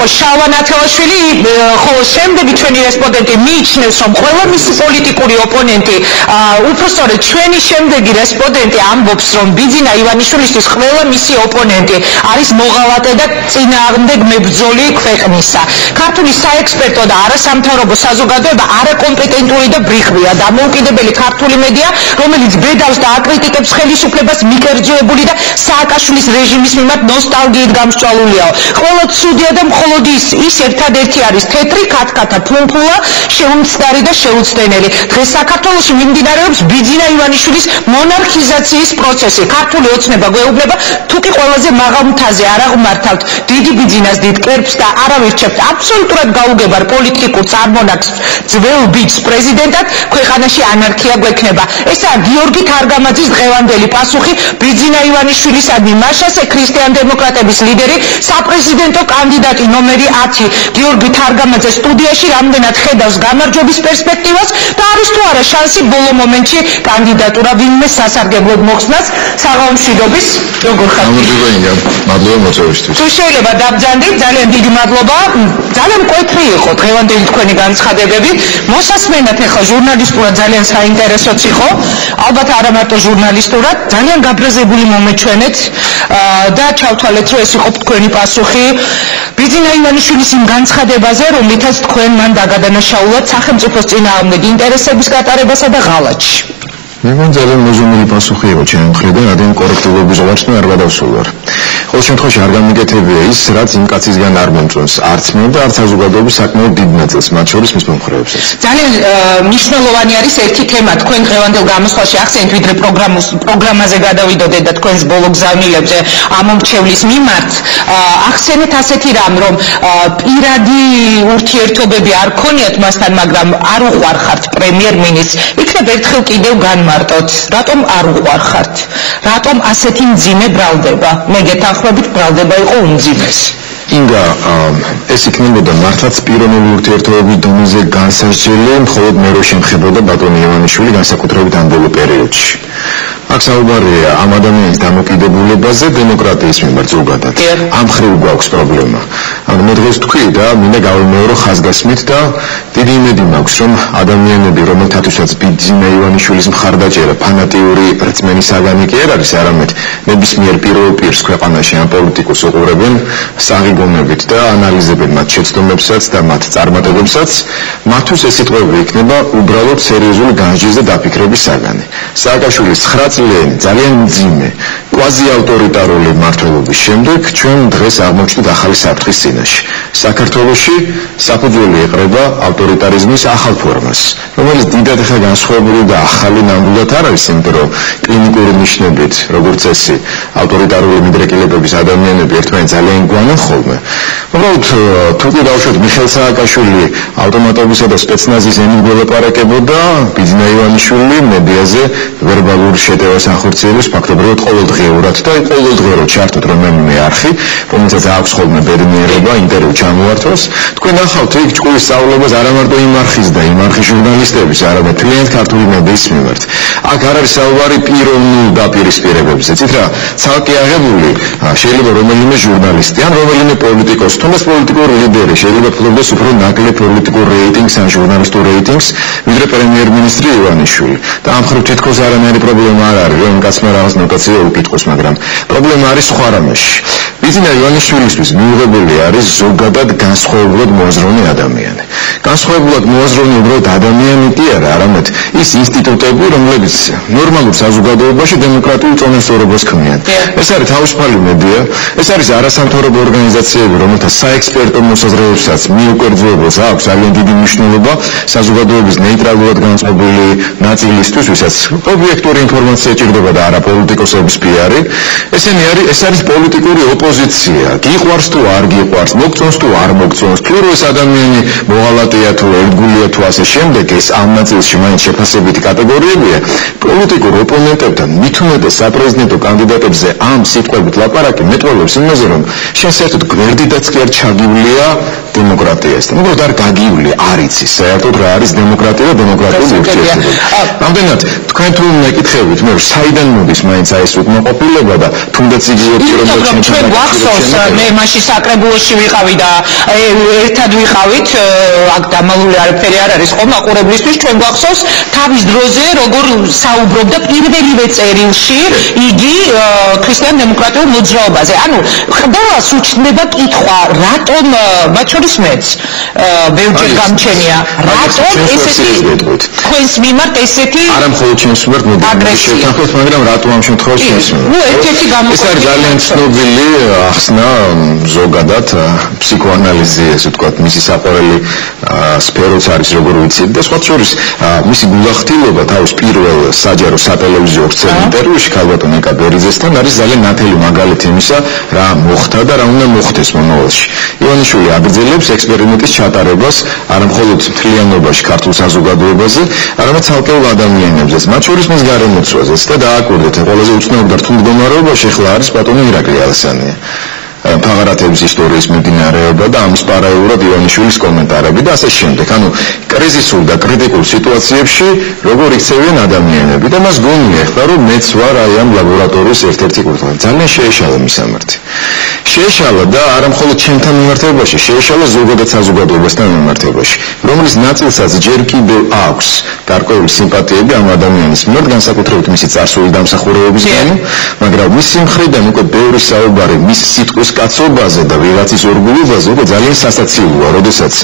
იყო შალვა ნათელაშვილი, ხოლო შემდეგი ჩვენი რესპონდენტი მიიჩნევს, რომ ყველა მისი პოლიტიკური ოპონენტი, უпростоრე ჩვენი შემდეგი რესპონდენტი ამბობს, რომ ბიძინა ივანიშვილისთვის ყველა მისი ოპონენტი არის მოღალატე და წინააღმდეგ მებრძოლი ქვეყნისა. ქართული საექსპერტო და არასამთავრობო საზოგადოება არაკომპეტენტური და ბრიხვია. დამოუკიდებელი ქართული მედია, რომელიც ბედავს და აკრიტიკებს ხელისუფლებას, მიკერძოებული და სააკაშვილის რეჟიმის მიმართ ნოსტალგიით გამსჭვალულიაო. ყველა ცუდია და მხოლოდ ის ერთადერთი არის თეთრი ქათქათა ფუმფულა, შეუმცდარი და შეუცდენელი. დღეს საქართველოში მიმდინარეობს ბიძინა ივანიშვილის მონარქიზაციის პროცესი. ქართული ოცნება გვეუბნება, თუ კი ყველაზე მაღალ მთაზე არ აღმართავთ დიდი ბიძინას დიდ კერპს და არ ავირჩევთ აბსოლუტურად გაუგებარ პოლიტიკურ წარმონაქმს ძველ ბიძს პრეზიდენტად, ქვეყანაში ანარქია გვექნება. ესაა გიორგი თარგამაძის დღევანდელი პასუხი ბიძინა ივანიშვილისადმი მაშასე ქრისტიან-დემოკრატების ლიდერი, საპრეზიდენტო კანდიდატი ნომერი 10 გიორგი თარგამაძე სტუდიაში რამდენად ხედავს გამარჯვების პერსპექტივას და არის თუ არა შანსი ბოლო მომენტში კანდიდატურა ვინმე სასარგებლოდ მოხსნას. საღამომშვიდობის, როგორ ხართ? მადლობა მოწვევისთვის. თუ შეიძლება დაბრძანდით, ძალიან დიდი მადლობა. ძალიან მკვეთრი იყო დღევანდელი თქვენი განცხადებები. მოსასმენად ახლა ჟურნალისტურად ძალიან საინტერესოც იყო. ალბათ არა მარტო ჟურნალისტურად, ძალიან გაბრაზებული მომეჩვენეთ და ჩავთვალეთ, რომ ეს იყო თქვენი პასუხი ბიძინა ივანიშვილის იმ განცხადებაზე, რომლითაც თქვენ მან დაგადანაშაულად სახელმწიფოს წინააღმდეგ ინტერესების გატარებასა და ღალატში. მე მგონი ძალიან მოზუმილი პასუხი იყო ჩემი მხრიდან, რადგან კორექტულობის ღვაწლი არ გადავსულვარ. ყოველ შემთხვევაში არ გამიგეთებია ის, რაც იმ კაცისგან არ მომწონს, არც მე და არც საზოგადოების საკმაოდ დიდ ნაწილს, მათ შორის მის მომხრეებსაც. ძალიან მნიშვნელოვანი არის ერთი თემა, თქვენ დღევანდელ გამოსვლაში ახსენეთ, ვიდრე პროგრამაზე გადავიდოდეთ და თქვენს ბოლო გზავნილებზე ამომრჩევლის მიმართ, ახსენეთ ასეთი რამ, რომ პირადი ურთიერთობები არ ქონიათ მასთან, მაგრამ არ უყვარხართ პრემიერ-მინისტრს. იქნებ ერთხელ კიდევ განმარტოთ, რატომ არ უყვარხართ? რატომ ასეთი მძიმე ბრალდება? მე გეთანხმებით, ბრალდება იყო უმძიმესი. ინგა, ეს იქნებოდა მართლაც პიროვნული ურთიერთობების დონეზე განსაზღვრელი, მხოლოდ მე რო შემხებოდა ბატონი ივანიშვილი განსაკუთრებით ამ ბოლო პერიოდში. აქ საუბარია ამ ადამიანის დამოკიდებულებაზე დემოკრატიის მიმართ ზოგადად. ამ მხრივ გვაქვს პრობლემა. მე დღეს თქვი და მინდა გავიმეორო ხაზგასმით და დიდი იმედი მაქვს, რომ ადამიანები, რომელთათვისაც ბიძინა ივანიშვილის მხარდაჭერა ფანატიური რწმენის საგანი კი არ არის, არამედ ნებისმიერ პირველ პირს ქვეყანაში ამ პოლიტიკოს უყურებენ საღიგონებით და ანალიზებენ მათ შეცდომებსაც და მათ წარმატებებსაც, მათთვის ეს სიტყვები იქნება უბრალოდ სერიოზული განსჯის და დაფიქრების საგანი. სააკაშვილის 9 წლიანი ძალიან მძიმე კვაზიავტორიტარული მმართველობის შემდეგ ჩვენ დღეს აღმოჩნდით ახალი საფრთხის წინაშე. საქართველოში საფუძველი ეყრება ავტორიტარიზმის ახალ ფორმას, რომელიც დიდად ახლა განსხვავებული და ახალი ნამდვილად არ არის, იმიტომ რომ კლინიკური ნიშნებით, როგორც წესი, ავტორიტარული მიდრეკილებების ადამიანები ერთმანეთს ძალიან გვანან ხოლმე. უბრალოდ თუ კი დავუშვათ მიხეილ სააკაშვილი ავტომატობისა და სპეცნაზის ენით გველაპარაკებოდა, ბიძინა ივანიშვილი მედიაზე ვერბალურ შეტევას ახორციელებს ფაქტობრივად ყოველდღიურად და ყოველდღიურად ჩართოთ რომელიმე არხი, რომელსაც აქვს ხოლმე ბედნიერება ინტერვიუ ჩამოართვას. თქვენ ახავთ იქ ჭკურის სწავლებას არა მარტო იმ არხის და იმ არხის ჟურნალისტების, არამედ მთლიანად ქართული მედიის მიმართ. აქ არ არის საუბარი პიროვნულ დაპირისპირებებზე, ცით რა, ცალკე აღებული შეიძლება რომელიმე ჟურნალისტი ან რომელიმე პოლიტიკოსი, თუნდაც პოლიტიკური ლიდერი შეიძლება ფლობდეს უფრო ნაკლებ პოლიტიკურ რეიტინგს ან ჟურნალისტურ რეიტინგს, ვიდრე პრემიერ-მინისტრი ივანიშვილი. და ამ მხრივ თითქოს არანაირი პრობლემა არ არის, რომ კაცმა რაღაც ნოტაცია უკითხოს, მაგრამ პრობლემა არის სხვა რამეში. ბიძინა ივანიშვილისთვის მიუღებელი არის ზოგადად განსხვავებულად მოაზროვნე ადამიანი. განსხვავებულად მოაზროვნე უბრალოდ ადამიანი კი არა, არამედ ის ინსტიტუტები, რომლებიც ნორმალურ საზოგადოებაში დემოკრატიულ წონასწორობას ქმნიან. ეს არის თავისუფალი მედია, ეს არის არასამთავრობო ორგანიზაციები, რომელთა საექსპერტო მოსაზრებებსაც მიუკერძოებელს აქვს ძალიან დიდი მნიშვნელობა საზოგადოების ნეიტრალურად განწყობილი ნაწილისთვის, ვისაც ობიექტური ინფორმაცია ჭირდება და არა პოლიტიკოსების პიარი. ეს არის პოლიტიკური ოპოზიცია. გიყვარს თუ არ გიყვარს, მოგწონს თუ არ მოგწონს, თუ ეს ადამიანი მოღალატეა თუ ერთგულია თუ ასე შემდეგ, ეს ამ ნაწილში მაინც შეფასებითი კატეგორიებია. პოლიტიკურ ოპონენტებთან, მით უმეტეს საპრეზიდენტო კანდიდატებზე ამ სიტყვებით ლაპარაკი მეტყველებს იმაზე, რომ შენ საერთოდ გვერდიდაც კი არ ჩაგივლია დემოკრატიასთან. უბრალოდ არ გაგიული არ იცის საერთოდ რა არის დემოკრატია და დემოკრატიული ურთიერთობა. ამდენად თქვენ თუ მეკითხებით მე საიდან მოდის მაინც აი ეს უკმაყოფილება და თუნდაც იგივე პიროვნებაში ჩვენ გვახსოვს მე მაშინ საკრებულოში ვიყავი და ერთად ვიყავით აქ დამალული არაფერი არ არის ხო მაყურებლისთვის ჩვენ გვახსოვს თავის დროზე როგორ საუბრობდა პირველივე წერილში იგი ქრისტიან დემოკრატიულ მოძრაობაზე. ანუ ხდებას უჩნდება კითხვა რატომ მათ შორის მეც ბევრჯერ გამჩენია რატომ ესეთი თქვენს მიმართ ესეთი არა მხოლოდ ჩემს მიმართ შევთანხმდით მაგრამ რატომ ამ შემთხვევაში ეს ერთ-ერთი ეს არის ძალიან ცნობილი ახსნა ზოგადად ფსიქოანალიზი ესე ვთქვათ მისი საყვარელი სფეროც არის როგორ ვიცით და სხვა შორის მისი გულახდილობა თავის პირველ საჯარო სატელევიზიო ვრცელ ინტერვიუში ქალბატონ ეკა ბერიძესთან არის ძალიან ნათელი მაგალითი იმისა რა მოხდა და რა უნდა მოხდეს მომავალში. ივანიშვილი აგრძელებს ექსპერიმენტის ჩატარებას არა მხოლოდ მთლიანობაში ქართულ საზოგადოებაზე, არამედ ცალკეულ ადამიანებზეც, მათ შორის მის გარემოცვაზეც და დააკვირდეთ ყველაზე უცნაურ და რთულ მდგომარეობაში ახლა არის ბატონი ირაკლი ალასანია. ფაღარათების ისტორიის მიმდინარეობა და ამის პარალელურად ივანიშვილის კომენტარები და ასე შემდეგ. ანუ კრიზისულ და კრიტიკულ სიტუაციებში როგორ იქცევიან ადამიანები და მას გონია ახლა რომ მეც ვარ აი ამ ლაბორატორიის ერთ-ერთი კურთხეველი. ძალიან შეეშალა მისამართი. შეეშალა და არა მხოლოდ ჩემთან მიმართებაში, შეეშალა ზოგადად საზოგადოებასთან მიმართებაში, რომლის ნაწილსაც ჯერ კიდევ აქვს გარკვეული სიმპათიები ამ ადამიანის მიმართ, განსაკუთრებით მისი წარსული დამსახურებების გამო, მაგრამ მისი მხრიდან უკვე ბევრი საუბარი მის სიტყვის კაცობაზე და ვიღაცის ორგულობაზე უკვე ძალიან სასაცილოა, როდესაც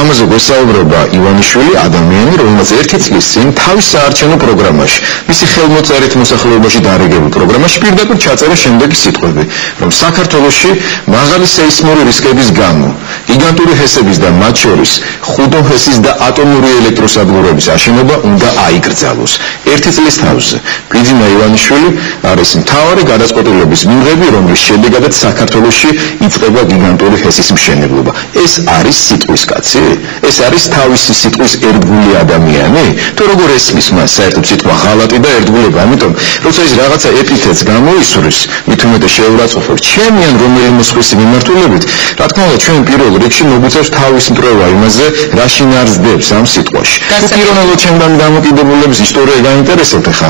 ამაზე გვესაუბრება ივანიშვილი, ადამიანი, რომელმაც ერთი წლის წინ თავის საარჩევნო პროგრამაში, მისი ხელმოწერით მოსახლეობაში დარიგებულ პროგრამაში პირდაპირ ჩაწერა შემდეგი სიტყვები, რომ საქართველოში მაღალი სეისმური რისკების გამო, გიგანტური ჰესების და მათ შორის ხუდო ჰესის და ატომური ელექტროსადგურების აშენობა უნდა აიკრძალოს. ერთი წლის თავზე ბიძინა ივანიშვილი არის მთავარი გადაწყვეტილების მიღები, რომლის შედეგადაც საქართველოში იწყება გიგანტური ჰესის მშენებლობა. ეს არის სიტყვის კაცი? ეს არის თავისი სიტყვის ერთგული ადამიანი? თუ როგორ ესმის მას საერთოდ სიტყვა ღალატი და ერთგულება? ამიტომ როცა ის რაღაცა ეპითეტს გამოისვრის, მით უმეტეს შეურაცხყოფს ჩემი ან რომელი მოსხვის მიმართულებით, რა თქმა უნდა ჩვენ პირველ რიგში მოგვიწევს თავის მტრევა იმაზე, რა შინაარსდებს ამ სიტყვაში. თუ პიროვნულად ჩემთან დამოკიდებულების ისტორია გაინტერესებთ ხა,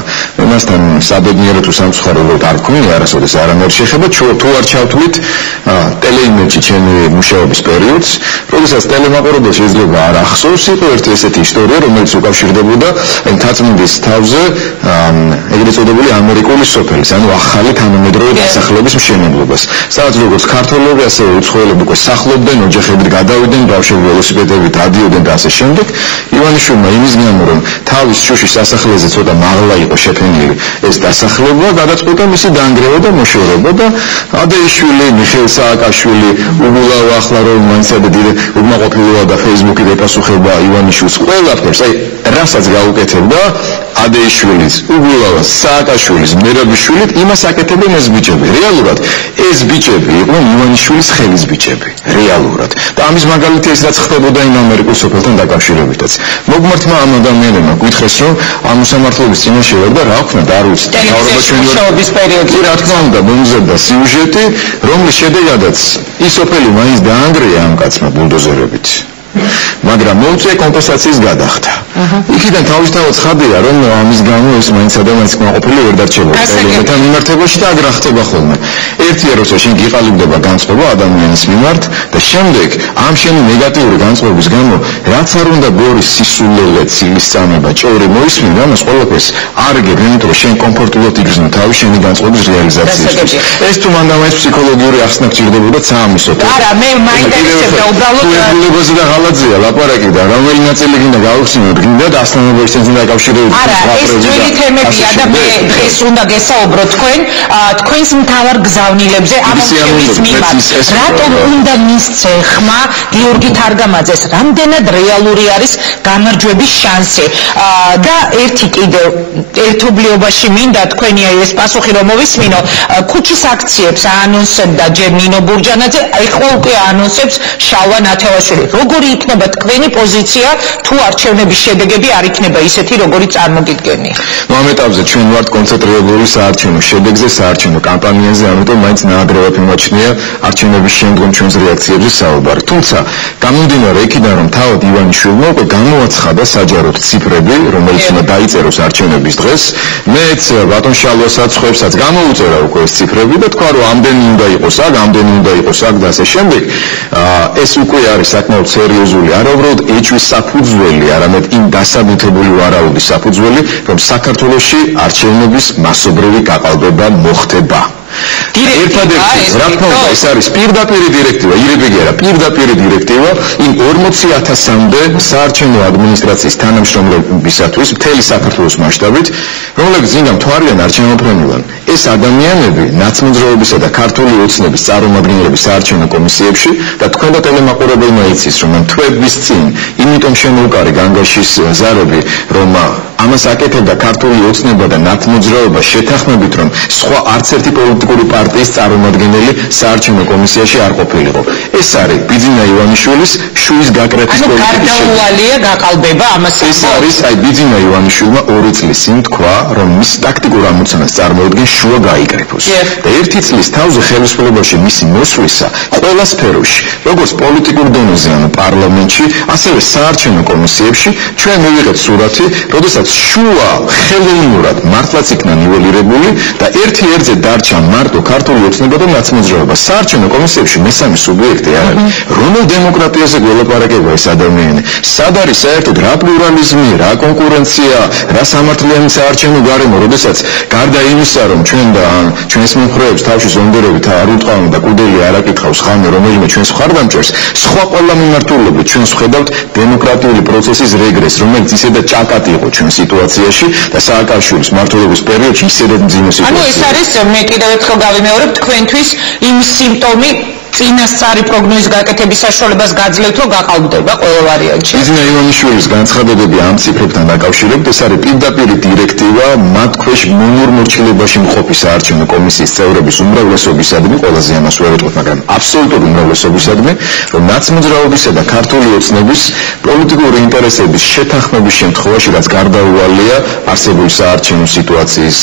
მასთან საბედნიერო თუ სამწუხაროდ არ გქონია არასოდეს არანაირი შეხება, თუ არ ჩავთვლით ტელეიმედში ჩემი მუშაობის პერიოდს, როდესაც ტელემაყურებელს შეიძლება არ ახსოვს, იყო ერთი ესეთი ისტორია, რომელიც უკავშირდებოდა მთაწმინდის თავზე ეგრეთ წოდებული ამერიკული სოფელის, ანუ ახალი თანამედროვე დასახლების მშენებლობას. სადაც როგორც ქართველები, ასევე უცხოელები უკვე სახლობდნენ, ოჯახებით გადავიდნენ, ბავშვები ველოსიპედებით ადიოდნენ და ასე შემდეგ. ივანიშვილმა იმის გამო, რომ თავის შუშის სასახლეზე ცოტა მაღლა იყო შეფენილი ეს დასახლება, გადაწყვიტა მისი დაანგრევა და მოშორება და ადეიშვილი, მიხეილ სააკაშვილი, უგულავა ახლა რომ მაინცადე დიდი უკმაყოფილება და ფეისბუქი დაპასუხება ივანიშვილს ყველაფერს, აი რასაც გაუკეთებდა ადეიშვილის, უგულავას, სააკაშვილის, მერაბიშვილით, იმას აკეთებენ ეს ბიჭები. რეალურად ეს ბიჭები იყვნენ ივანიშვილის ხელის ბიჭები. რეალურად. და ამის მაგალითი ეს რაც ხდებოდა იმ ამერიკულ სოფელთან დაკავშირებითაც. მოგმართმა ამ ადამიანებმა გითხრეს, რომ ამ მოსამართლობის წინაშე ვარ და რა ვქნა და არ ვიცი. ტელევიზიის პერიოდში რა თქმა უნდა მომზადდა სიუჟეტი, რომლის შედეგადაც ის სოფელი მაინც დაანგრია ამ კაცმა ბულდოზერებით. მაგრამ მოუწია კომპენსაციის გადახდა. იქიდან თავისთავად ხადია, რომ ამის გამო ეს მაინც ადამიანის კმაყოფილი ვერ დარჩებოდა ტელემეთან მიმართებაში და აგრა ხდება ხოლმე. ერთია როცა შენ გიყალიბდება განწყობა ადამიანის მიმართ და შემდეგ ამ შენი ნეგატიური განწყობის გამო რაც არ უნდა ბორის სისულელე, ცილისწამება, ჭორი მოისმინე, ამას ყველაფერს არ გეგმით, რომ შენ კომფორტულად იგრძნო თავის შენი განწყობის რეალიზაციისთვის. ეს თუ მანდამაინც ფსიქოლოგიური ახსნა გჭირდებოდა საამისოდ. არა, მე მაინტერესებდა უბრალოდ ღალატზეა ლაპარაკი და რომელი ნაწილი გინდა გავხსნათ, გინდა დასწრებებთან დაკავშირებით. არა, ეს ძველი თემებია და მე დღეს უნდა გესაუბროთ თქვენს მთავარ გზავნილებზე ამ შემის მიმართ. რატომ უნდა მისცე ხმა გიორგი თარგამაძეს? რამდენად რეალური არის გამარჯვების შანსი? და ერთი კიდევ ერთობლიობაში მინდა თქვენი ეს პასუხი რომ მოვისმინო, ქუჩის აქციებს აანონსებდა ჯერ ნინო ბურჯანაძე, ეხლა უკვე აანონსებს შალვა ნათევაშვილი. როგორი როგორი იქნება თქვენი პოზიცია თუ არჩევნების შედეგები არ იქნება ისეთი როგორიც წარმოგიდგენი? ამ ეტაპზე ჩვენ ვართ კონცენტრირებული საარჩევნო შედეგზე, საარჩევნო კამპანიაზე, ამიტომ მაინც ნაადრევად მიმაჩნია არჩევნების შემდგომ ჩვენს რეაქციებზე საუბარი. თუმცა გამომდინარე იქიდან, რომ თავად ივანიშვილმა უკვე გამოაცხადა საჯაროდ ციფრები, რომელიც უნდა დაიწეროს არჩევნების დღეს, მეც ბატონ შალვასაც ხვევსაც გამოუწერა უკვე ეს ციფრები და თქვა, რომ ამდენი უნდა იყოს აქ, ამდენი უნდა იყოს აქ და ასე შემდეგ. ეს უკვე არის საკმაოდ სერიოზული, არა უბრალოდ ეჭვის საფუძველი, არამედ იმ დასაბუთებული ვარაუდის საფუძველი, რომ საქართველოში არჩევნების მასობრივი გაყალბება მოხდება. ერთადერთი რა თქმა უნდა ეს არის პირდაპირი დირექტივა, ირებეგი არა, პირდაპირი დირექტივა იმ 40,000-მდე საარჩევნო ადმინისტრაციის თანამშრომლებისათვის მთელი საქართველოს მასშტაბით, რომლებიც წინ მთვარიან არჩევნოფრენულან. ეს ადამიანები ნაცმოძრაობისა და ქართული ოცნების წარმომადგენლები საარჩევნო კომისიებში და თქვენ და ტელემაყურებელმა იცის, რომ თვეების წინ იმიტომ შემოუკარი განგაშის ზარები, რომ ამას აკეთებდა ქართული ოცნება და ნაცმოძრაობა შეთანხმებით, რომ სხვა არც ერთი პოლიტიკური პარტიის წარმომადგენელი საარჩევნო კომისიაში არ ყოფილიყო. ეს არის ბიძინა ივანიშვილის შუის გაკრეთის პოლიტიკის გარდაუვალია გაყალბება ამას. ეს არის ბიძინა ივანიშვილმა 2 წლის წინ თქვა, რომ მის ტაქტიკურ ამოცანას წარმოადგენს შუა გაიკრიფოს. და 1 წლის თავზე ხელისუფლებაში მისი მოსვლისა ყველა სფეროში, როგორც პოლიტიკურ დონეზე, ანუ პარლამენტში, ასევე საარჩევნო კომისიებში, ჩვენ მივიღეთ სურათი, როდესაც შუა ხელოვნურად მართლაც იქნა ნიველირებული და ერთ-ერთზე დარჩა მარტო ქართული ოცნება და ნაცმოძრაობა. საარჩევნო კომისიებში მესამე სუბიექტი არის. რომელ დემოკრატიაზე გველაპარაკება ეს ადამიანი? სად არის საერთოდ რა პლურალიზმი, რა კონკურენცია, რა სამართლიანი საარჩევნო გარემო, როდესაც გარდა იმისა, რომ ჩვენ და ჩვენს მომხრეებს თავში ზონდერებით არ უტყავენ და კუდელი არ აკითხავს ხანე რომელიმე ჩვენს მხარდამჭერს, სხვა ყველა მიმართულებით ჩვენ ვხედავთ დემოკრატიული პროცესის რეგრესს, რომელიც ისედაც ჭაკატი იყო ჩვენ სიტუაციაში და სააკაშვილის მმართველობის პერიოდში ისედაც მძიმე სიტუაცია. ანუ ეს არის მე კიდევ ერთხელ გავიმეორებ თქვენთვის იმ სიმპტომი წინასწარი პროგნოზის გაკეთების საშუალებას გაძლევთ, რომ გაყალბდება ყველა ვარიანტში. ბიძინა ივანიშვილის განცხადებები ამ ციფრებთან დაკავშირებით, ეს არის პირდაპირი დირექტივა მათ ქვეშ მონურმორჩილებაში მყოფი საარჩევნო კომისიის წევრების უმრავლესობისადმი, ყველაზე ამას ვერ ვიტყვით, მაგრამ აბსოლუტური უმრავლესობისადმი, რომ ნაცმოძრაობისა და ქართული ოცნების პოლიტიკური ინტერესების შეთანხმების შემთხვევაში, რაც გარდაუვალია არსებული საარჩევნო სიტუაციის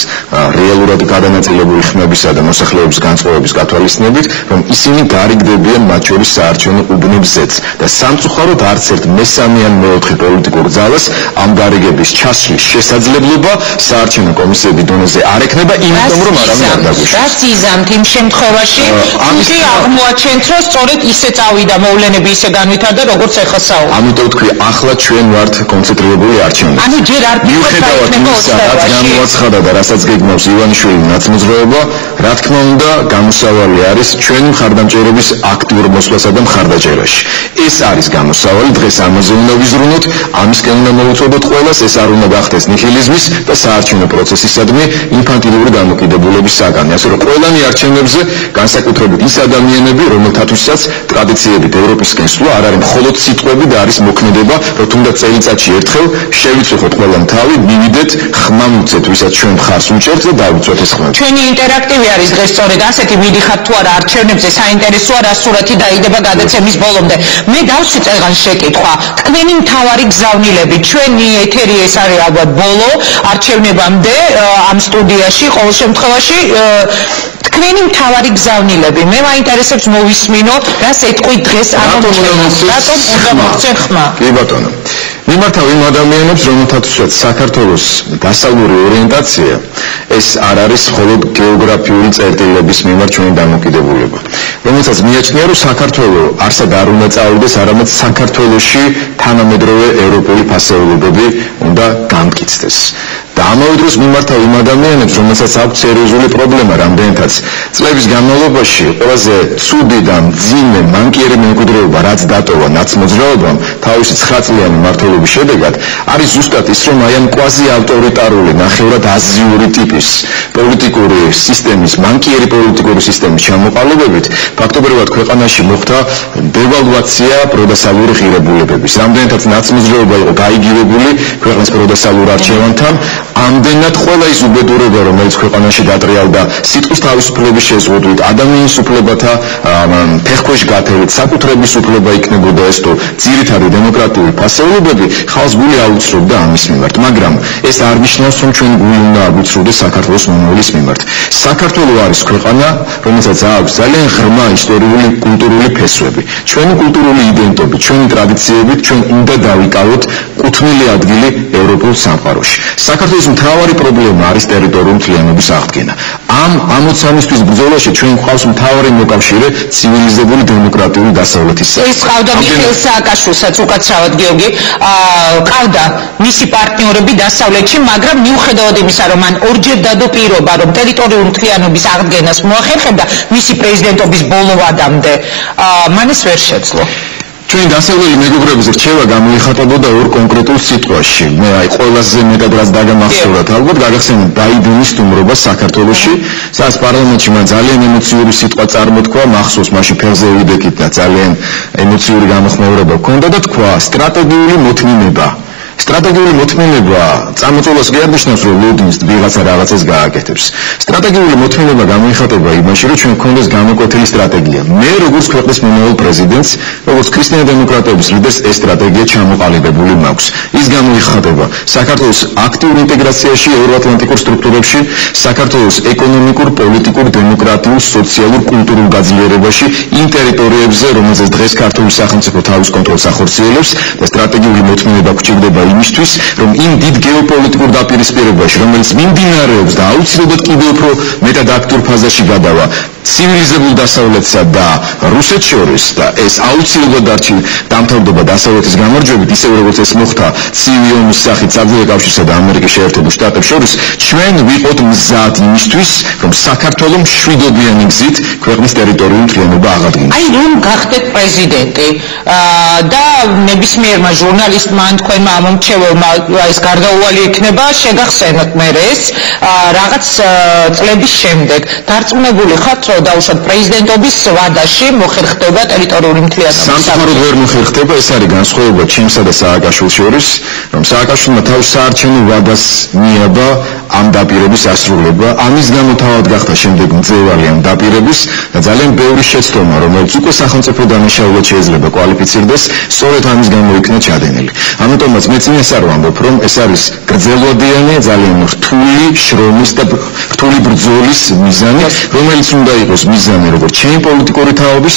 რეალურად გადანაწილებული ხმებისა და მოსახლეობის განწყობების გათვალისწინებით, რომ ისინი გარიგდებიან მათ შორის საარჩევნო უბნებზეც და სამწუხაროდ არც ერთ მესამე ან მეოთხე პოლიტიკურ ძალას ამ გარიგების ჩასვლის შესაძლებლობა საარჩევნო კომისიების დონეზე არ ექნება, იმიტომ რომ არავინ არ დაგვიშვას. რაც იზამთ იმ შემთხვევაში, თუმცა აღმოაჩენთ, რომ სწორედ ისე წავიდა მოვლენები, ისე განვითარდა, როგორც ახლა საუბარი. ამიტომ თქვი, ახლა ჩვენ ვართ კონცენტრირებული არჩევნები. ანუ ჯერ არ მიუხედავად იმისა, რაც გამოაცხადა და რასაც გეგმავს ივანიშვილის ნაცმოძრაობა, რა თქმა უნდა, გამოსავალი არის ჩვენი მხარდამჭერების აქტიურ მოსვლასა და მხარდაჭერაში. ეს არის გამოსავალი, დღეს ამაზე უნდა ვიზრუნოთ, ამისკენ უნდა მოვუწოდოთ ყველას, ეს არ უნდა გახდეს ნიჰილიზმის და საარჩევნო პროცესისადმი ინფანტილური დამოკიდებულების საგანი. ასე რომ ყველანი არჩევნებზე განსაკუთრებით ის ადამიანები, რომელთათვისაც ტრადიციებით ევროპისკენ სვლა არ არის მხოლოდ სიტყვები და არის მოქმედება, რომ თუნდაც წელიწადში ერთხელ შევიწუხოთ ყველამ თავი, მივიდეთ, ხმა მივცეთ, ვისაც ჩვენ მხარს უჭერთ და დავუწვეთ ეს ხმა. ჩვენი ინტერაქტივი არის დღეს სწორედ ასეთი, მიდიხართ თუ არა არჩევნებზე, საინტერესოა რა სურათი დაიდება გადაცემის ბოლომდე. მე დავშვი წეგან შეკითხვა, თქვენი მთავარი გზავნილები, ჩვენი ეთერი ეს არის ალბათ ბოლო არჩევნებამდე ამ სტუდიაში, ყოველ შემთხვევაში თქვენი მთავარი გზავნილები, მე მაინტერესებს მოვისმინო, რას ეთქვით დღეს ამომრჩევლს, რატომ უნდა მოხდეთ ხმა? კი ბატონო. მიმართავ იმ ადამიანებს, რომელთათვისაც საქართველოს დასავლური ორიენტაცია ეს არ არის მხოლოდ გეოგრაფიული წერტილების მიმართ ჩვენი დამოკიდებულება, რომელსაც მიაჩნია, რომ საქართველო არსად არ უნდა წავიდეს, არამედ საქართველოში თანამედროვე ევროპული ფასეულობები უნდა გამტკიცდეს. და ამავე დროს მიმართავ იმ ადამიანებს, რომელსაც აქვს სერიოზული პრობლემა რამდენადაც წლების განმავლობაში ყველაზე ცუდი და მძიმე მანკიერი მემკვიდრეობა, რაც დატოვა ნაცმოძრაობამ თავისი 9 წლიანი მმართველობის შედეგად, არის ზუსტად ის, რომ აი ამ კვაზი ავტორიტარული, ნახევრად აზიური ტიპის პოლიტიკური სისტემის, მანკიერი პოლიტიკური სისტემის ჩამოყალიბებით, ფაქტობრივად ქვეყანაში მოხდა დევალვაცია პროდასალური ღირებულებების. რამდენადაც ნაცმოძრაობა იყო გაიგივებული ქვეყნის პროდასალურ არჩევანთან, ამდენად ყველა ის უბედურება, რომელიც ქვეყანაში დატრიალდა სიტყვის თავისუფლების შეზღუდვით, ადამიანის უფლებათა ფეხქვეშ გათვლით, საკუთრების უფლება იქნებოდა ეს თუ ძირითადი დემოკრატიული ფასეულობები, ხალხს გული აუცრობდა ამის მიმართ, მაგრამ ეს არ ნიშნავს, რომ ჩვენ გული უნდა აგვიცრუდეს საქართველოს მომავლის მიმართ. საქართველო არის ქვეყანა, რომელსაც აქვს ძალიან ღრმა ისტორიული, კულტურული ფესვები. ჩვენი კულტურული იდენტობით, ჩვენი ტრადიციებით ჩვენ უნდა დავიკავოთ კუთვნილი ადგილი ევროპულ სამყაროში. საქართველოს მთავარი პრობლემა არის ტერიტორიული მთლიანობის აღდგენა. ამ ამოცანისთვის ბრძოლაში ჩვენ გვყავს მთავარი მოკავშირე ცივილიზებული დემოკრატიული დასავლეთის ეს ყავდა მიხეილ სააკაშვილსაც უკაცრავად გიორგი, ყავდა მისი პარტნიორები დასავლეთში, მაგრამ მიუხედავად იმისა, რომ მან ორჯერ დადო პირობა, რომ ტერიტორიული მთლიანობის აღდგენას მოახერხებდა მისი პრეზიდენტობის ბოლოვადამდე, მან ეს ვერ შეძლო. ჩვენ დასავლელი მეგობრების რჩევა გამოიხატებოდა ორ კონკრეტულ სიტყვაში. მე ყველაზე მეტად რაც დაგამახსოვრდათ, ალბათ გაგახსენებთ ბაიდენის სტუმრობა საქართველოში, სადაც პარლამენტში მან ძალიან ემოციური სიტყვა წარმოთქვა, მახსოვს მაშინ ფეხზე ვიდექით და ძალიან ემოციური გამოხმაურება ჰქონდა და თქვა სტრატეგიული მოთმინება. სტრატეგიული მოთმინება წამოწოლას კი არ ნიშნავს, რომ ლუდინს ვიღაცა რაღაცას გააკეთებს. სტრატეგიული მოთმინება გამოიხატება იმაში, რომ ჩვენ გვქონდეს გამოკვეთილი სტრატეგია. მე როგორც ქვეყნის მომავალ პრეზიდენტს, როგორც ქრისტიანი დემოკრატების ლიდერს ეს სტრატეგია ჩამოყალიბებული მაქვს. ის გამოიხატება საქართველოს აქტიურ ინტეგრაციაში ევროატლანტიკურ სტრუქტურებში, საქართველოს ეკონომიკურ, პოლიტიკურ, დემოკრატიულ, სოციალურ, კულტურულ გაძლიერებაში იმ ტერიტორიებზე, რომელზეც დღეს ქართული სახელმწიფო თავის კონტროლს ახორციელებს და სტრატეგიული მოთმინება გვჭირდება იმისთვის, რომ იმ დიდ გეოპოლიტიკურ დაპირისპირებაში, რომელიც მიმდინარეობს და აუცილებლად კიდევ უფრო მეტად აქტიურ ფაზაში გადავა ცივილიზებულ დასავლეთსა და რუსეთს შორის და ეს აუცილებლად დამთავრდება დასავლეთის გამარჯვებით, ისე როგორც ეს მოხდა ცივი ომის სახით საბჭოთა კავშირსა და ამერიკის შეერთებულ შტატებს შორის, ჩვენ ვიყოთ მზად იმისთვის, რომ საქართველოს მშვიდობიანი გზით ქვეყნის ტერიტორიული მთლიანობა აღადგინოს. აი რომ გახდეთ პრეზიდენტი და ნებისმიერმა ჟურნალისტმა ან თქვენმა ამომრჩეველმა ეს გარდაუვალი იქნება, შეგახსენოთ მე ეს რაღაც წლების შემდეგ დარწმუნებული ხართ, დაუშვათ პრეზიდენტობის ვადაში მოხერხდება ტერიტორიული მთლიანობის. სამწუხაროდ ვერ მოხერხდება, ეს არის განსხვავება ჩემსა და სააკაშვილს შორის, რომ სააკაშვილმა თავის საარჩევნო ვადას მიაბა ამ დაპირების ასრულება, ამის გამო თავად გახდა შემდეგ მძევალი ამ დაპირების და ძალიან ბევრი შეცდომა, რომელიც უკვე სახელმწიფო დანაშაულად შეიძლება კვალიფიცირდეს, სწორედ ამის გამო იქნა ჩადენილი. ამიტომაც მე წინასწარ არ ვამბობ, რომ ეს არის გრძელვადიანი, ძალიან რთული შრომის და რთული ბრძოლის მიზანი, რომელიც უნდა იყოს მიზანი როგორც ჩემი პოლიტიკური თაობის,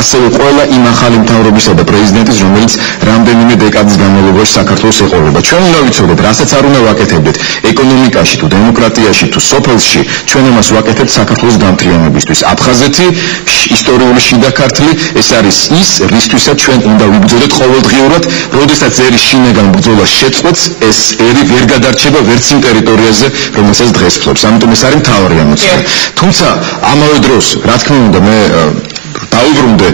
ასევე ყველა იმ ახალი მთავრობისა და პრეზიდენტის, რომელიც რამდენიმე დეკადის განმავლობაში საქართველოს ეყოლება. ჩვენ უნდა ვიცოდეთ, რასაც არ უნდა ვაკეთებდეთ ეკონომიკაში თუ დემოკრატიაში თუ სოფელში, ჩვენ ამას ვაკეთებთ საქართველოს გამთლიანებისთვის. აფხაზეთი, ისტორიული შიდა ქართლი, ეს არის ის, რისთვისაც ჩვენ უნდა ვიბრძოდეთ ყოველდღიურად, როდესაც ერის შინაგან ბრძოლას შეწყვეტს, ეს ერი ვერ გადარჩება ვერც იმ ტერიტორიაზე, რომელსაც დღეს ფლობს. ამიტომ ეს არის მთავარი ამოცანა. თუმცა ამავე დროს, რა თქმა უნდა, მე დაუბრუნდე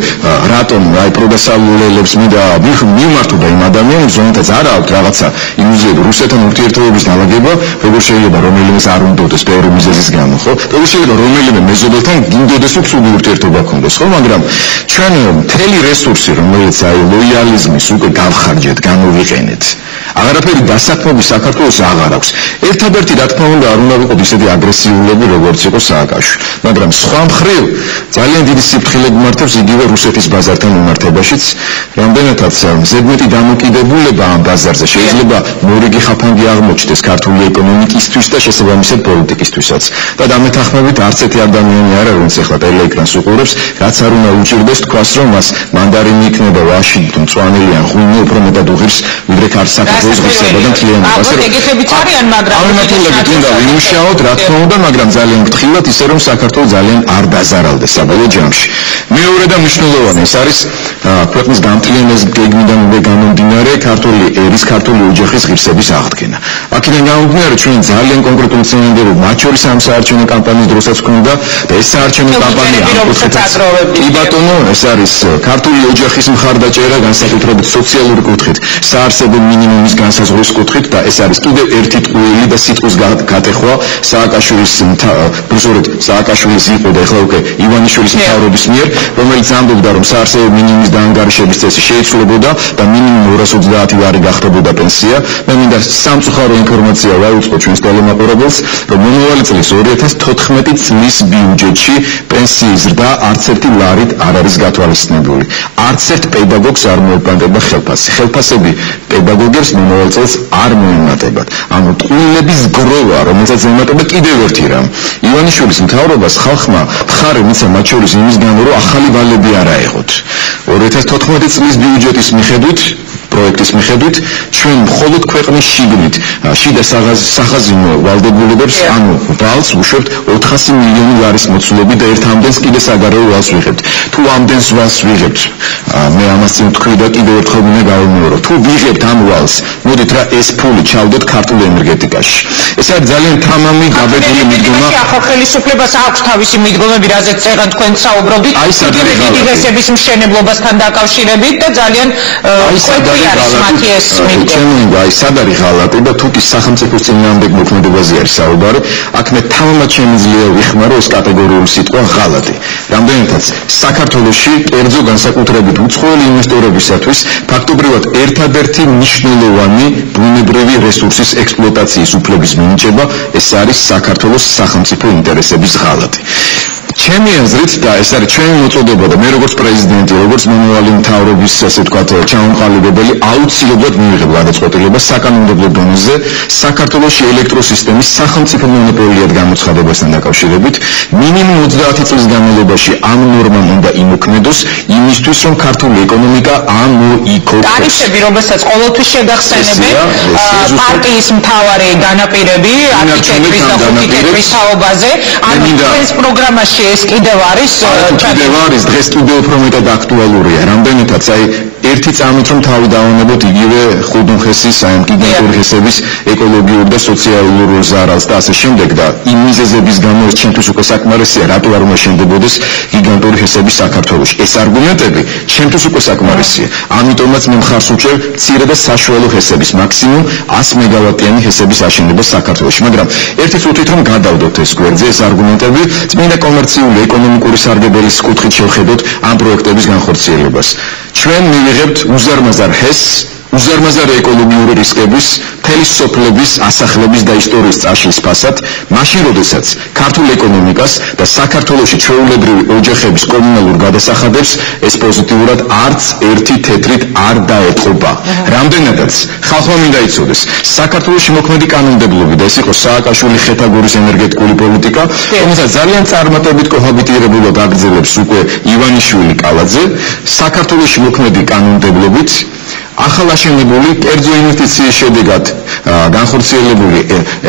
რატომ აი პროდასავლელებს მინდა მიმართოთ იმ ადამიანებს, რომელთაც არ აქვს რაღაცა ილუზიები რუსეთთან ურთიერთობების დალაგება, როგორ შეიძლება რომელიმეს არ უნდოდეს ბევრი მიზეზის გამო, ხო? როგორ შეიძლება რომელიმე მეზობელთან გინდოდეს უცუდი ურთიერთობა გქონდეს, ხო? მაგრამ ჩვენ მთელი რესურსი, რომელიც აი ლოიალიზმის უკვე გავხარჯეთ, გამოვიყენეთ. აღარაფერი დასაქმების საქართველოს აღარ აქვს. ერთადერთი რა თქმა უნდა არ უნდა ვიყოთ ისეთი აგრესიულები, როგორც იყო სააკაშვილი. მაგრამ სხვა მხრივ ძალიან დიდი სიფრთხილე გმართებს იგივე რუსეთის ბაზართან მიმართებაშიც, რამდენადაც ზედმეტი დამოკიდებულება ამ ბაზარზე შეიძლება მორიგი ხაფანგი აღმოჩნდეს ქართული ეკონომიკისთვის და შესაბამისად პოლიტიკისთვისაც. და დამეთანხმებით არც ერთი ადამიანი არ არის, ვინც ახლა ტელეეკრანს უყურებს, რაც არ უნდა უჭირდეს თქვას, რომ მას მანდარინი იქნება ვაშინგტონ, მწვანელი ან ღვინო უფრო მეტად უღირს, ვიდრე საქართველოს ღირსება და მთლიანობას. ეგეთებიც არიან, მაგრამ ამათულებით უნდა ვიმუშაოთ, რა თქმა უნდა, მაგრამ ძალიან ფრთხილად, ისე რომ საქართველოს ძალიან არ დაზარალდეს საბოლოო ჯამში. მეორე და მნიშვნელოვანი ეს არის ქვეყნის გამთლიანების გეგმიდან გამომდინარე ქართული ერის, ქართული ოჯახის ღირსების აღდგენა. აქედან გამომდინარე ჩვენ ძალიან კონკრეტული წინადადებები, მათ შორის ამ საარჩევნო კამპანიის დროსაც ჰქონდა და ეს საარჩევნო კამპანია კი ბატონო, ეს არის ქართული ოჯახის მხარდაჭერა, განსაკუთრებით სოციალური კუთხით, საარსებო მინიმუმის განსაზღვრის კუთხით და ეს არის კიდევ ერთი ტყუილი და სიტყვის გატეხვა სააკაშვილის ბრძოლით, სააკაშვილის იყო და ახლა უკვე ივანიშვილის მთავრობის მიერ, რომელიც ამბობდა, რომ საარსებო მინიმუმის დაანგარიშების წესი შეიცვლებოდა და მინიმუმ 230 ლარი გახდებოდა პენსია. მე მინდა სამწუხარო ინფორმაცია ვაუწყო ჩვენს ტელემაყურებელს, რომ მომავალი წლის 2014 წლის ბიუჯეტში პენსიის ზრდა არც ერთი ლარით არ არის გათვალისწინებული. არც ერთ პედაგოგს არ მოეპანდება ხელფასი. ხელფასები პედაგოგებს მომავალ წელს არ მოემატებათ. ანუ ტყუილების გროვა, რომელსაც ემატება კიდევ ერთი რამ. ივანიშვილის მთავრობას ხალხმა მხარი მიცა მათ შორის იმის გამო, რომ ახალი ვალები არ აეღოთ. 2014 წლის ბიუჯეტის მიხედვით პროექტის მიხედვით ჩვენ მხოლოდ ქვეყნის შიგნით შიდა სახაზინო ვალდებულებებს ანუ ვალს ვუშვებთ 400 მილიონი ლარის მოცულობით და ერთ ამდენს კიდე საგარეო ვალს ვიღებთ. თუ ამდენს ვალს ვიღებთ, მე ამას წინ ვთქვი და კიდევ ერთხელ მინდა გავიმეორო, თუ ვიღებთ ამ ვალს, მოდით რა ეს ფული ჩავდოთ ქართულ ენერგეტიკაში. ეს არის ძალიან თამამი გაბედული მიდგომა. ახალ ხელისუფლებას აქვს თავისი მიდგომები, რაზეც წეგან თქვენ საუბრობდით. აი სადარი დიდგესების მშენებლობასთან დაკავშირებით და ძალიან აი სად არის ღალატი და თუ კი სახელმწიფოს წინააღმდეგ მოქმედებაზე არის საუბარი, აქ მე თამამად შემიძლია ვიხმარო ეს კატეგორიული სიტყვა ღალატი. რამდენადაც საქართველოში კერძო განსაკუთრებით უცხოელი ინვესტორებისათვის ფაქტობრივად ერთადერთი მნიშვნელოვანი ბუნებრივი რესურსის ექსპლუატაციის უფლების მინიჭება, ეს არის საქართველოს სახელმწიფო ინტერესების ღალატი. ჩემი აზრით და ეს არის ჩემი მოწოდება და მე როგორც პრეზიდენტი, როგორც მომავალი მთავრობის ასე ვთქვათ ჩამოყალიბებელი აუცილებლად მივიღებ გადაწყვეტილება საკანონმდებლო დონეზე საქართველოში ელექტროსისტემის სახელმწიფო მონოპოლიად გამოცხადებასთან დაკავშირებით მინიმუმ 30 წლის განმავლობაში ამ ნორმამ უნდა იმოქმედოს იმისთვის რომ ქართული ეკონომიკა ამოიქოქოს. ტარიფები, რომელსაც ყოველთვის შეგახსენებენ, პარტიის მთავარი განაპირები, არქიტექტორის და ხუთიტეკვის თაობაზე, ანუ ეს პროგრამაში ეს კიდევ არის დღეს კიდევ უფრო მეტად აქტუალურია. რამდენადაც აი ერთი წამით რომ თავი დავანებოთ იგივე ხუდუნხესის, აი ამ გიგანტური ხესების ეკოლოგიურ და სოციალურ ზარალს და ასე შემდეგ და იმ მიზეზების გამო ეს ჩემთვის უკვე საკმარისია, რატო არ უნდა შემდებოდეს გიგანტური ხესების საქართველოში. ეს არგუმენტები ჩემთვის უკვე საკმარისია. ამიტომაც მე მხარს ვუჭერ მცირე და საშუალო ხესების მაქსიმუმ 100 მეგავატიანი ხესების აშენებას საქართველოში. მაგრამ ერთი წუთით რომ გადავდოთ ეს გვერდზე ეს არგუმენტები, წმინდა კომერციული ეკონომიკური სარგებელის კუთხით შევხედოთ ამ პროექტების განხორციელებას. ჩვენ მივიღებთ უზარმაზარ ჰესს, უზარმაზარი ეკოლოგიური რისკების, მთელი სოფლების, ასახლების და ისტორიის წაშლის ფასად, მაშინ როდესაც ქართულ ეკონომიკას და საქართველოში ჩვეულებრივი ოჯახების კომუნალურ გადასახადებს ეს პოზიტიურად არც ერთი თეთრით არ დაეტყობა. რამდენადაც ხალხმა მინდა იცოდეს, საქართველოში მოქმედი კანონმდებლობი და ეს იყო სააკაშვილის ხეთაგურის ენერგეტიკული პოლიტიკა, რომელსაც ძალიან წარმატებით კოჰაბიტირებულად აგრძელებს უკვე ივანიშვილი კალაძე, საქართველოში მოქმედი კანონმდებლობით ახალაშენებული კერძო ინვესტიციის შედეგად განხორციელებული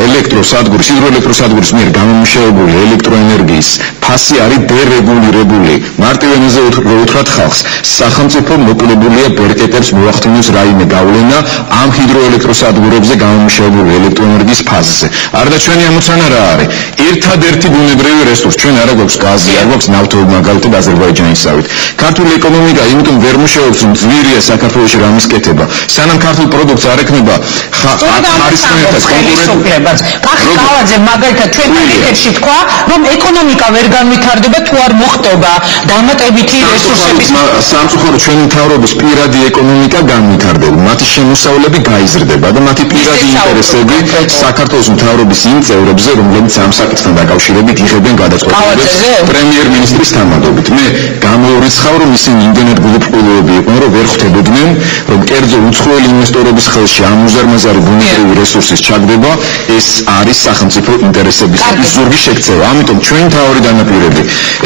ელექტროსადგურის, ჰიდროელექტროსადგურის მიერ გამომუშავებული ელექტროენერგიის ფასი არის დერეგულირებული. მარტივ ენაზე ვუთხრათ ხალხს, სახელმწიფო მოკლებულია ბერკეტებს მოახდინოს რაიმე გავლენა ამ ჰიდროელექტროსადგურებზე გამომუშავებული ელექტროენერგიის ფასზე. არა ჩვენი ამოცანა რა არის? ერთადერთი ბუნებრივი რესურსი ჩვენ არ გვაქვს გაზი, არ გვაქვს ნავთობი მაგალითად აზერბაიჯანისავით. ქართული ეკონომიკა იმიტომ ვერ მუშაობს, რომ ძვირია საქართველოში რამის კეთება. სანამ ქართულ პროდუქტს არ ექნება ხარისხმიანობას კონკურენტებს. კახი კალაძე მაგალითად ჩვენ ეთერში თქვა, რომ ეკონომიკა ვერ განვითარდება თუ არ მოხდება დამატებითი რესურსების სამწუხარო ჩვენი მთავრობის პირადი ეკონომიკა განვითარდება. მათი შემოსავლები გაიზრდება და მათი პირადი ინტერესები საქართველოს მთავრობის იმ წევრებზე, რომლებიც ამ საკითხთან დაკავშირებით იღებენ გადაწყვეტილებას პრემიერ-მინისტრის თანამდებობით. მე გამოურიცხავ, რომ ისინი იმდენად გულუბრყვილოები იყვნენ, რომ ვერ ხვდებოდნენ, რომ კერძო უცხოელი ინვესტორების ხელში ამ უზარმაზარი ბუნებრივი რესურსის ჩაგდება, ეს არის სახელმწიფო ინტერესებისათვის ზურგის შექცევა. ამიტომ ჩვენი მთავარი დანაპირები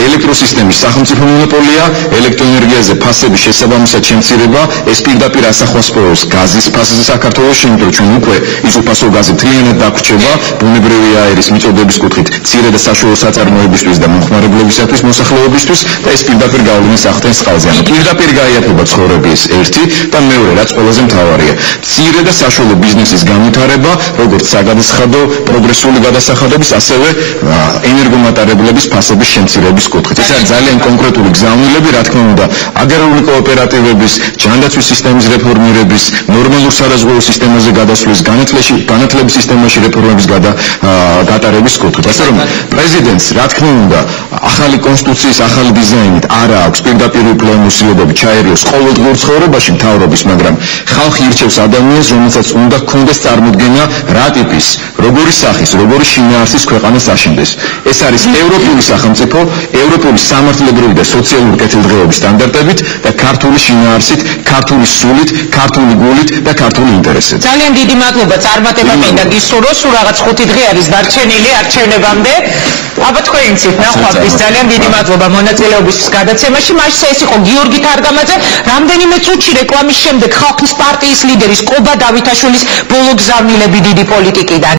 ელექტროსისტემის სახელმწიფო მონოპოლია, ელექტროენერგიაზე ფასების შესაბამისად შემცირება, ეს პირდაპირ ასახვას პოვებს გაზის ფასზე საქართველოში, იმიტომ ჩვენ უკვე იზოფასო გაზი მთლიანად დაგვრჩება ბუნებრივი აერის მიწოდების კუთხით, მცირე და საშუალო საწარმოებისთვის და მომხმარებლებისათვის მოსახლეობისთვის და ეს პირდაპირ გავლენის ახდენს წყალზე. ანუ პირდაპირ გაიარება ცხოვრების ერთი და მეორე, რაც ყველაზე მთავარია, მცირე და საშუალო ბიზნესის განვითარება, როგორც საგადასახადო პროგრესული გადასახადების, ასევე ენერგომატარებლების ფასების შემცირების კუთხით. ეს არის ძალიან კონკრეტული გზავნილები, რა თქმა უნდა, აგრარული კოოპერატივების, ჯანდაცვის სისტემის რეფორმირების, ნორმალურ სარაზღვეო სისტემაზე გადასვლის, განათლების სისტემაში რეფორმების გატარების კუთხით. ასე რომ პრეზიდენტს, რა თქმა უნდა, ახალი კონსტიტუციის ახალი დიზაინით არა აქვს პირდაპირ უფლებამოსილობები ჩაერიოს ყოველდღიურ ცხოვრებაში მთავრობის, მაგრამ მაგრამ ხალხი ირჩევს ადამიანს, რომელსაც უნდა ჰქონდეს წარმოდგენა რა ტიპის, როგორი სახის, როგორი შინაარსის ქვეყანას აშენდეს. ეს არის ევროპული სახელმწიფო, ევროპული სამართლებრივი და სოციალური კეთილდღეობის სტანდარტებით და ქართული შინაარსით, ქართული სულით, ქართული გულით და ქართული ინტერესით. ძალიან დიდი მადლობა, წარმატება მინდა გისურვო, სულ რაღაც 5 დღე არის დარჩენილი არჩევნებამდე. აბა თქვენიცით ნახვამდის ძალიან დიდი მადლობა მონაწილეობისთვის გადაცემაში. მასე ეს იყო გიორგი თარგამაძე. რამდენიმე წუთში რეკლამის შემდეგ ხალხის პარტიის ლიდერის კობა დავითაშვილის ბოლო გზავნილები დიდი პოლიტიკიდან.